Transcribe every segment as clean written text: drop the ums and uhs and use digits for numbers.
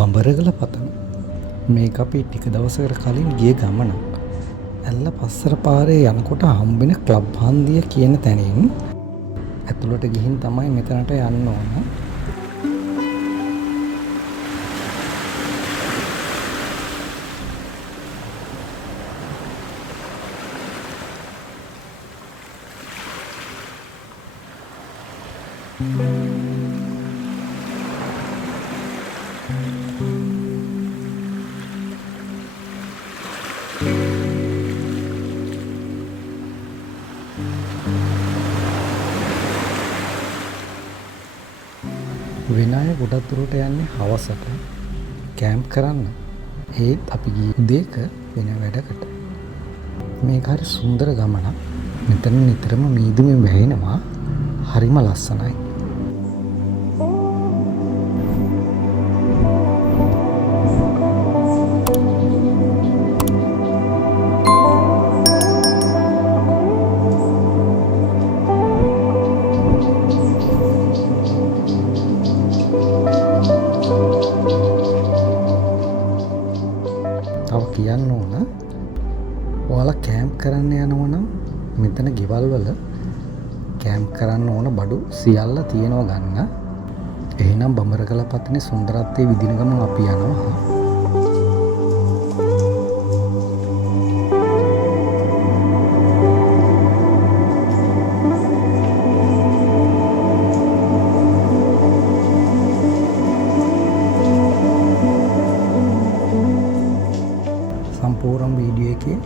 බඹරගල පතන මේක අපි ටික දවසකට කලින් ගිය ගමනක්. ඇල්ල පස්සර පාරේ යනකොට හම්බෙන ක්ලබ් හන්දිය කියන තැනින් ඇතුළට ගිහින් තමයි මෙතනට යන්න ඕන. විනාය ගොඩක් දුරට යන්නේ හවසට කැම්ප් කරන්න. ඒත් අපි ගියේ උදේක වෙන වැඩකට. මේක හරි සුන්දර ගමනක්. මෙතන නිතරම මීදුමේ වැහෙනවා. හරිම ලස්සනයි. තව කියන්න ඕන ඔයාලා කැම්ප් කරන්න යනවා නම් මෙතන ගෙවල් වල කැම්ප් කරන්න ඕන බඩු සියල්ල තියෙනවා ගන්න. එහෙනම් බඹරගල පතනේ සුන්දරත්වයේ විදින ගමන් අපි යනවා. සම්පූර්ණ වීඩියෝ එකේ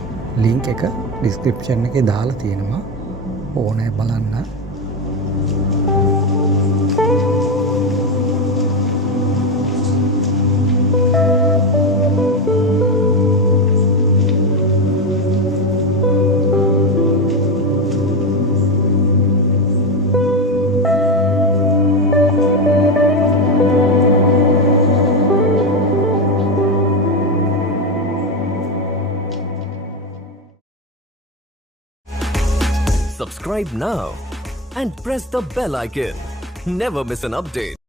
ලින්ක් එක ඩිස්ක්‍රිප්ෂන් එකේ දාලා තියෙනවා. ඕනේ බලන්න. Subscribe now and press the bell icon. Never miss an update.